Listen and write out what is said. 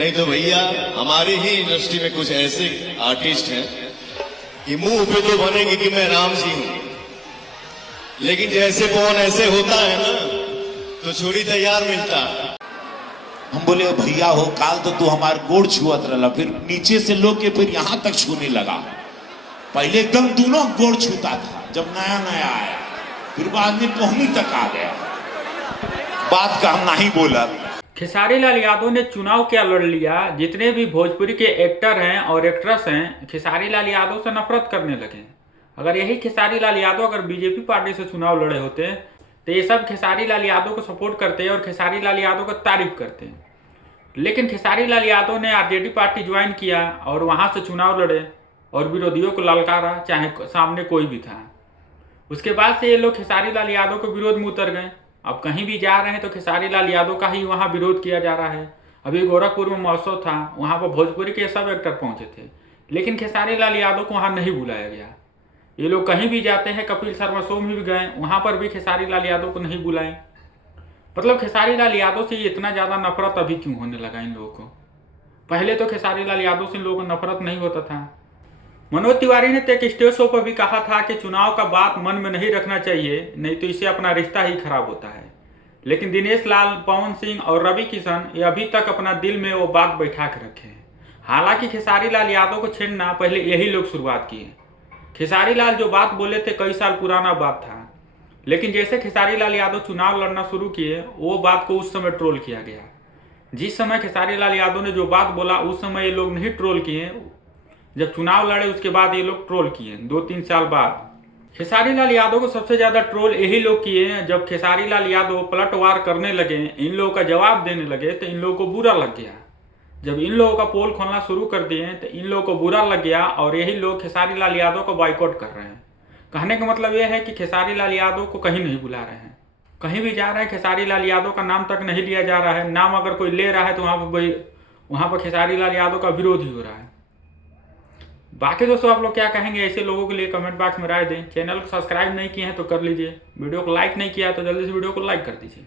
नहीं तो भैया हमारी ही इंडस्ट्री में कुछ ऐसे आर्टिस्ट हैं कि मुंह पे तो बनेंगे कि मैं राम जी हूं, लेकिन जैसे कौन ऐसे होता है ना तो छुरी तैयार मिलता। हम बोले भैया हो काल तो तू हमारे गोड़ छुअत रहा, फिर नीचे से लोग के फिर यहां तक छूने लगा। पहले एकदम दोनों गोड़ छूता था जब नया नया आया, फिर बाद में पहुंची तक आ गया। बात का हम नहीं बोला। खेसारी लाल यादव ने चुनाव क्या लड़ लिया, जितने भी भोजपुरी के एक्टर हैं और एक्ट्रेस हैं खेसारी लाल यादव से नफरत करने लगे। अगर यही खेसारी लाल यादव अगर बीजेपी पार्टी से चुनाव लड़े होते तो ये सब खेसारी लाल यादव को सपोर्ट करते और खेसारी लाल यादव को तारीफ करते। लेकिन खेसारी लाल यादव ने आरजेडी पार्टी ज्वाइन किया और वहां से चुनाव लड़े और विरोधियों को ललकारा, चाहे सामने कोई भी था। उसके बाद से ये लोग खेसारी लाल यादव के विरोध में उतर गए। अब कहीं भी जा रहे हैं तो खेसारी लाल यादव का ही वहाँ विरोध किया जा रहा है। अभी गोरखपुर में महोत्सव था, वहाँ पर भोजपुरी के सब एक्टर पहुँचे थे, लेकिन खेसारी लाल यादव को वहाँ नहीं बुलाया गया। ये लोग कहीं भी जाते हैं, कपिल शर्मा शो में भी गए, वहाँ पर भी खेसारी लाल यादव को नहीं बुलाए। मतलब खेसारी लाल यादव से इतना ज़्यादा नफरत अभी क्यों होने लगा इन लोगों को? पहले तो खेसारी लाल यादव से इन लोगों को नफरत नहीं होता था। मनोज तिवारी ने तो एक स्टेज शो पर भी कहा था कि चुनाव का बात मन में नहीं रखना चाहिए, नहीं तो इससे अपना रिश्ता ही खराब होता है। लेकिन दिनेश लाल, पवन सिंह और रवि किशन ये अभी तक अपना दिल में वो बात बैठा के रखे हैं। हालांकि खेसारी लाल यादव को छेड़ना पहले यही लोग शुरुआत किए। खेसारी लाल जो बात बोले थे कई साल पुराना बात था, लेकिन जैसे खेसारी लाल यादव चुनाव लड़ना शुरू किए वो बात को उस समय ट्रोल किया गया। जिस समय खेसारी लाल यादव ने जो बात बोला उस समय ये लोग नहीं ट्रोल किए, जब चुनाव लड़े उसके बाद ये लोग ट्रोल किए 2-3 साल बाद। खेसारी लाल यादव को सबसे ज़्यादा ट्रोल यही लोग किए जब खेसारी लाल यादव पलटवार करने लगे, इन लोगों का जवाब देने लगे तो इन लोगों को बुरा लग गया। जब इन लोगों का पोल खोलना शुरू कर दिए तो इन लोगों को बुरा लग गया और यही लोग खेसारी लाल यादव को बॉयकॉट कर रहे हैं। कहने का मतलब यह है कि खेसारी लाल यादव को कहीं नहीं बुला रहे हैं। कहीं भी जा रहे हैं खेसारी लाल यादव का नाम तक नहीं लिया जा रहा है। नाम अगर कोई ले रहा है तो वहाँ पर खेसारी लाल यादव का विरोध ही हो रहा है। बाकी दोस्तों आप लोग क्या कहेंगे? ऐसे लोगों के लिए कमेंट बॉक्स में राय दें। चैनल को सब्सक्राइब नहीं किए हैं तो कर लीजिए। वीडियो को लाइक नहीं किया तो जल्दी से वीडियो को लाइक कर दीजिए।